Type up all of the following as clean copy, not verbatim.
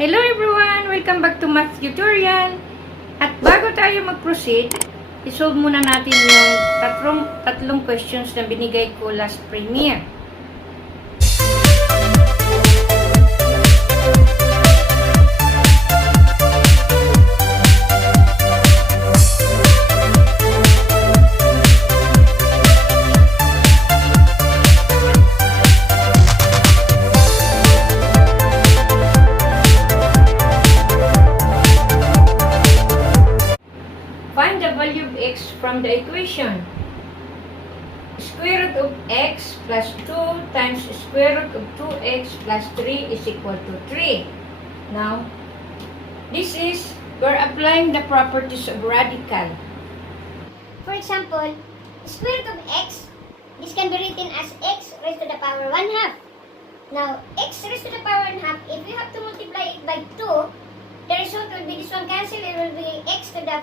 Hello everyone! Welcome back to Math Tutorial! At bago tayo mag-proceed, isolve muna natin yung tatlong questions na binigay ko last premiere. Find the value of x from the equation. Square root of x plus 2 times square root of 2x plus 3 is equal to 3. Now, we're applying the properties of radical. For example, square root of x, this can be written as x raised to the power 1/2. Now, x raised to the power 1/2, if you have to multiply it by 2, the result will be this one cancel. It will be x to the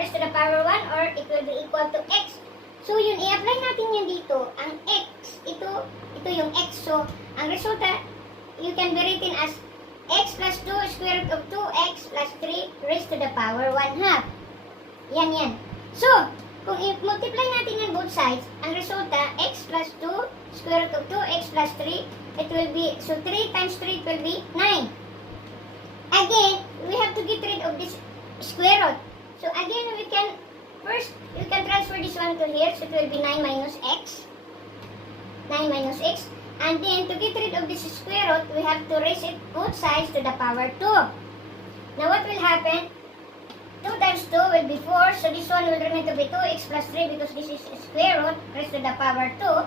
raised to the power 1 or it will be equal to x. So yun, i-apply natin yan dito. Ang x, ito yung x. So, ang resulta, you can be written as x plus 2 square root of 2x plus 3 raised to the power 1/2. Yan. So, kung i-multiply natin yan both sides, ang resulta, x plus 2 square root of 2x plus 3, it will be, so 3 times 3 will be 9. Again, we have to get rid of this square root. So again, you can transfer this one to here, so it will be 9 minus x. 9 minus x. And then, to get rid of this square root, we have to raise it both sides to the power 2. Now, what will happen? 2 times 2 will be 4, so this one will remain to be 2x plus 3 because this is square root raised to the power 2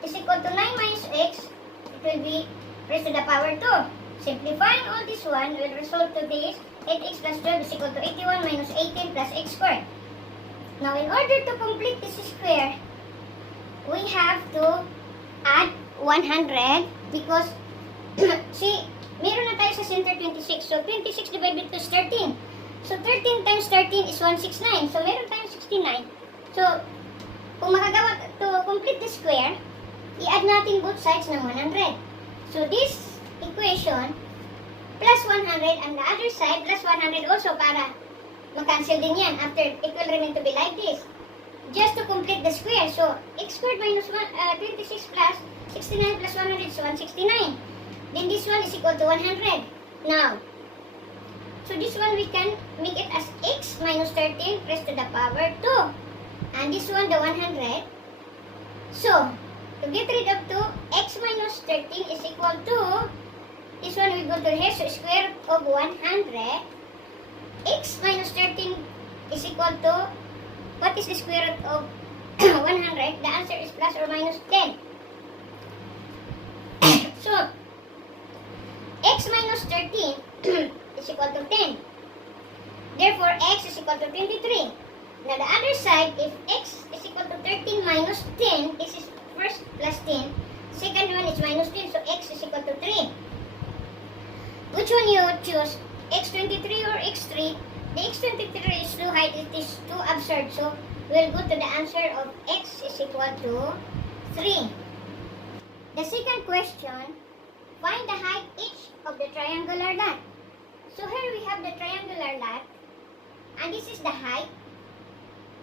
is equal to 9 minus x. It will be raised to the power 2. Simplifying all this one will result to this 8x plus 12 is equal to 81 minus 18 plus x squared. Now, in order to complete this square, we have to add 100 because, see, meron na tayo sa center 26. So, 26 divided to 13. So, 13 times 13 is 169. So, meron tayong 69. So, kung makagawa to complete the square, i-add natin both sides ng 100. So, this equation plus 100 and the other side plus 100 also para mag-cancel din yan. After, it will remain to be like this. Just to complete the square. So, x squared minus 26 plus 69 plus 100 is 169. Then this one is equal to 100. Now, so this one we can make it as x minus 13 raised to the power 2. And this one, the 100. So, to get rid of 2, x minus 13 is equal to, this one will go to here, so square root of 100. X minus 13 is equal to, what is the square root of 100? The answer is plus or minus 10. So, x minus 13 is equal to 10. Therefore, x is equal to 23. Now, the other side, if x is equal to 13 minus 10, this is first plus 10. Second one is minus 10, so x is equal to 3. Which one you choose? X23 or X3? The X23 is too high, it is too absurd. So, we'll go to the answer of x is equal to 3. The second question, find the height each of the triangular lat. So, here we have the triangular lat. And this is the height.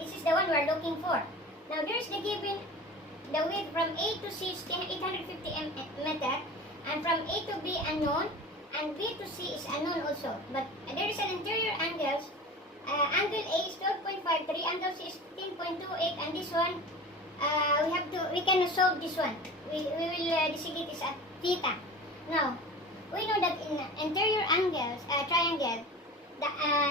This is the one we're looking for. Now, there's the given, the width from A to C is 850 meter. And from A to B unknown. And B to C is unknown also. But there is an interior angles. Angle A is 12.53, angle C is 10.28, and this one, we can solve this one. We will designate this as theta. Now, we know that in interior angles, triangle, the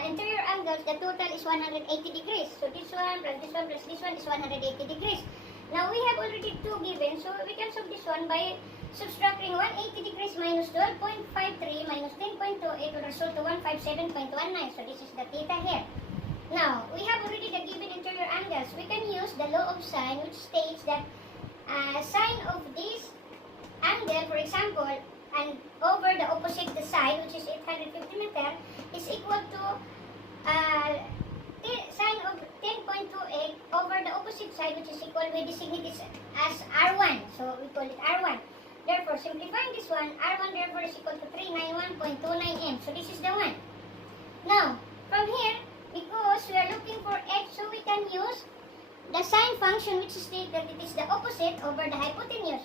interior angles, the total is 180 degrees. So this one plus this one plus this one is 180 degrees. Now, we have already 2 given, so we can solve this one by subtracting 180 degrees minus 12.53 minus 10.28 will result to 157.19. So, this is the theta here. Now, we have already the given interior angles. We can use the law of sine, which states that sine of this angle, for example, and over the opposite side, which is 850 meter, is equal to sine of 10.28 over the opposite side, which is equal, we designate this as R1. So, we call it R1. Therefore, simplifying this one, R1 therefore is equal to 391.5 0.29 m. So this is the one. Now, from here, because we are looking for h, so we can use the sine function which states that it is the opposite over the hypotenuse.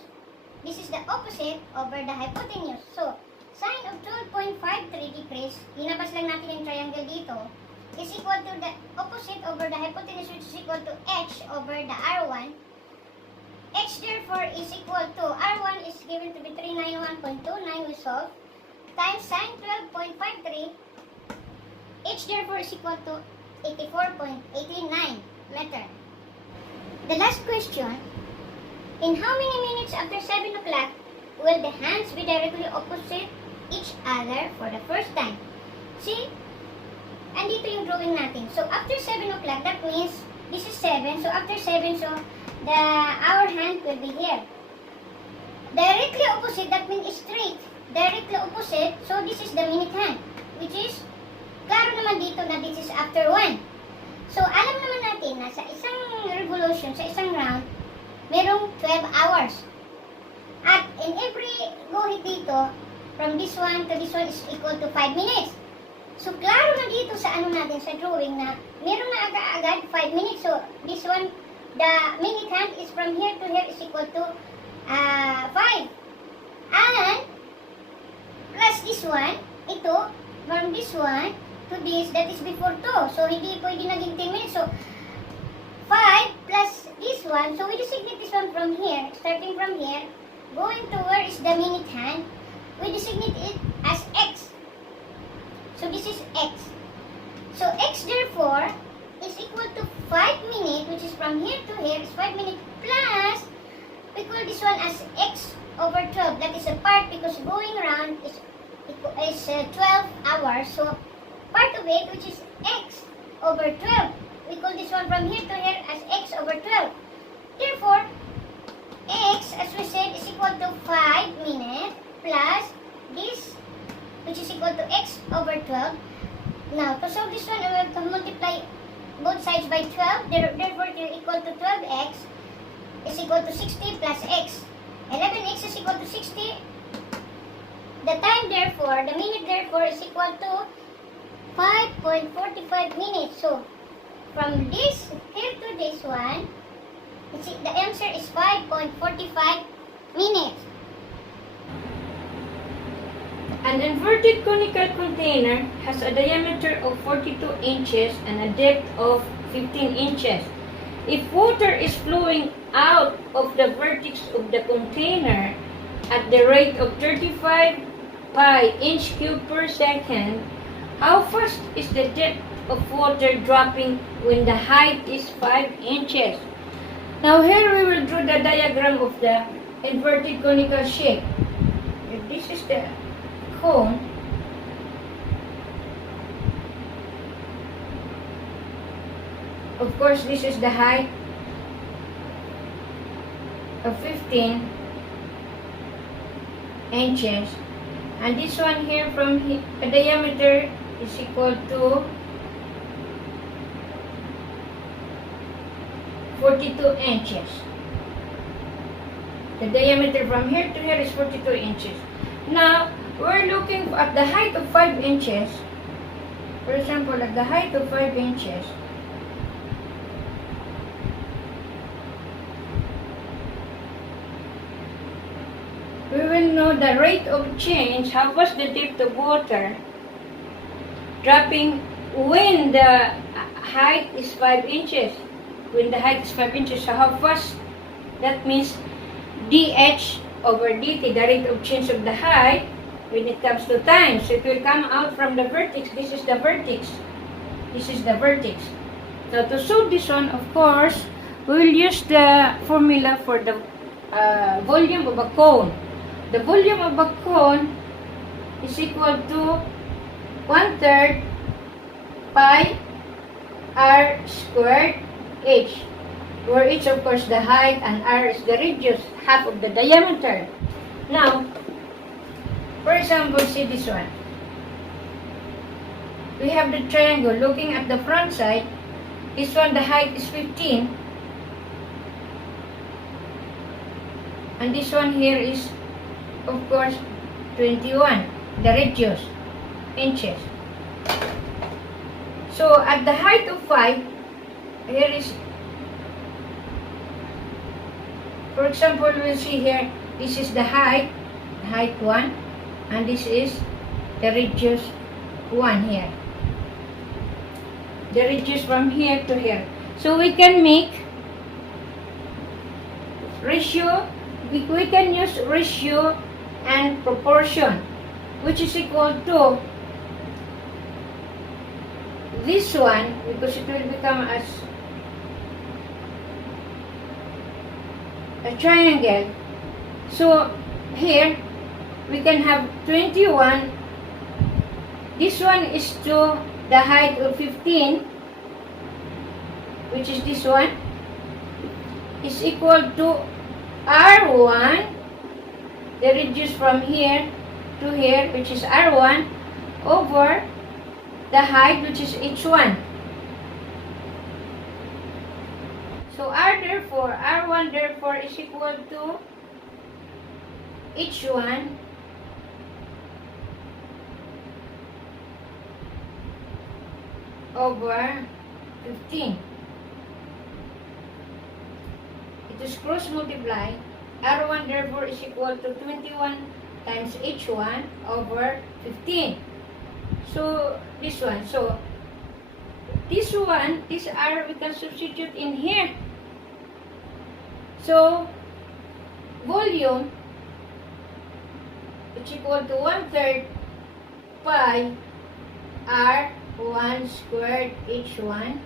This is the opposite over the hypotenuse. So, sine of 12.53 degrees, linabas lang natin yung triangle dito, is equal to the opposite over the hypotenuse which is equal to h over the r1. H therefore is equal to, r1 is given to be 391.29, we solve, times sine 12.53, h therefore is equal to 84.89 meter. The last question, in how many minutes after 7 o'clock will the hands be directly opposite each other for the first time? See? Andito yung drawing natin. So, after 7 o'clock, that means, this is 7. So, after 7, so, our hand will be here. Directly opposite, that means straight. Directly opposite, so this is the minute hand. Which is, klaro naman dito na this is after 1. So, alam naman natin na sa isang revolution, sa isang round, merong 12 hours. At in every guhit dito, from this one to this one is equal to 5 minutes. So, klaro na dito sa ano natin, sa drawing na, meron na agad 5 minutes. So, this one, the minute hand is from here to here is equal to 5. And, plus this one, ito, from this one to this, that is before 2. So, hindi pwede naging 10 minutes. So, 5 plus this one, so we designate this one from here, starting from here, going to where is the minute hand, we designate it as x. So this is x. So x therefore is equal to 5 minutes, which is from here to here is 5 minutes plus, we call this one as x over 12. That is a part because going around is 12 hours. So part of it, which is x over 12. We call this one from here to here as x over 12. Therefore, x, as we said, is equal to 5 minutes plus this, which is equal to x over 12. Now, to solve this one, we have to multiply both sides by 12. Therefore, it is equal to 12x is equal to 60 plus x. 11x is equal to 60. The time, therefore, the minute, therefore, is equal to 5.45 minutes. So, from this here to this one, the answer is 5.45 minutes. An inverted conical container has a diameter of 42 inches and a depth of 15 inches. If water is flowing out of the vertex of the container at the rate of 35 pi inch cube per second, how fast is the depth of water dropping when the height is 5 inches? Now here we will draw the diagram of the inverted conical shape. If this is the cone, of course this is the height of 15 inches, and this one here from the diameter is equal to 42 inches. The diameter from here to here is 42 inches. Now, we're looking at the height of 5 inches. For example, at the height of 5 inches, we will know the rate of change, how was the depth of water dropping when the height is 5 inches. When the height is 5 inches, so how fast? That means dH over dt, the rate of change of the height, when it comes to time. So it will come out from the vertex. This is the vertex. This is the vertex. Now to solve this one, of course, we will use the formula for the volume of a cone. The volume of a cone is equal to 1/3 pi r squared h, where h of course the height and r is the radius, half of the diameter. Now, for example, see this one. We have the triangle. Looking at the front side, this one the height is 15, and this one here is of course 21. the radius, inches. So at the height of 5, here is, for example, we'll see here, this is the height 1, and this is the radius 1 here. The radius from here to here. So we can make ratio, we can use ratio and proportion, which is equal to this one, because it will become as a triangle. So here we can have 21. This one is to the height of 15, which is this one, is equal to R1, the radius from here to here, which is R1, over the height, which is H1. So R1 therefore is equal to H1 over 15. It is cross multiply. R1 therefore is equal to 21 times H1 over 15. So this one. So this one, this R we can substitute in here. So volume, which equal to 1/3 pi R1 squared H1,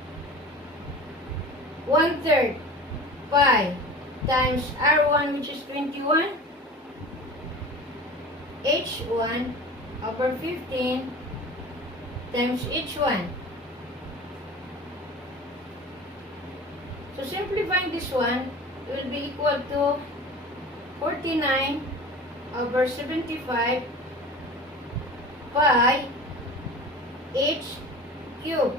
1/3 pi times R1, which is 21, H1 over 15 times H1. So simplifying this one will be equal to 49 over 75 pi H cube.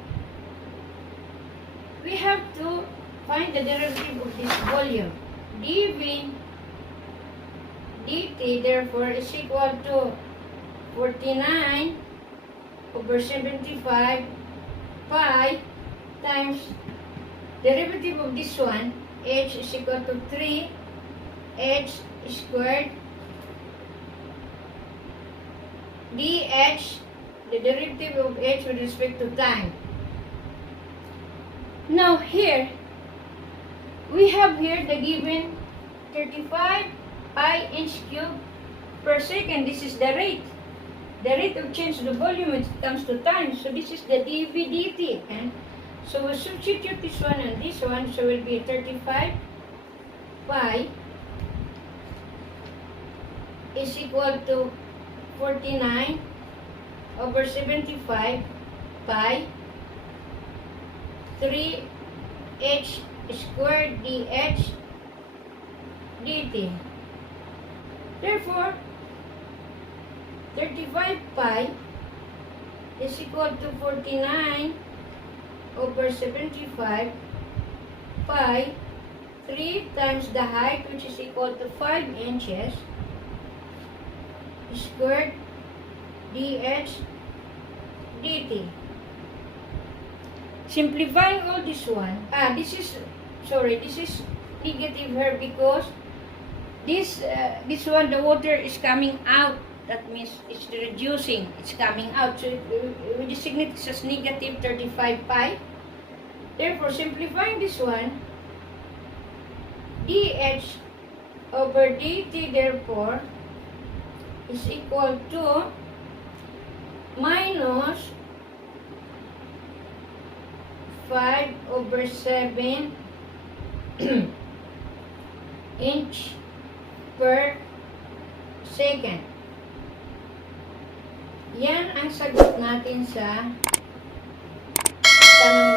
We have to find the derivative of this volume. dV dt therefore is equal to 49 over 75 pi times derivative of this one, h is equal to 3 h squared dh, the derivative of h with respect to time. Now here, we have here the given 35 pi inch cube per second. This is the rate. The rate of change of the volume when it comes to time. So this is the dV dt. And so we'll substitute this one and this one. So it will be 35 pi is equal to 49 over 75 pi 3h squared dh dt. Therefore, 35 pi is equal to 49 over 75 pi 3 times the height, which is equal to 5 inches squared dh dt. Simplifying all this one, this is negative here because this one, the water is coming out. That means it's reducing, it's coming out. So we designate this as negative 35 pi. Therefore, simplifying this one, dh over dt therefore is equal to minus 5 over 7 inch per second. Yan ang sagot natin sa tanong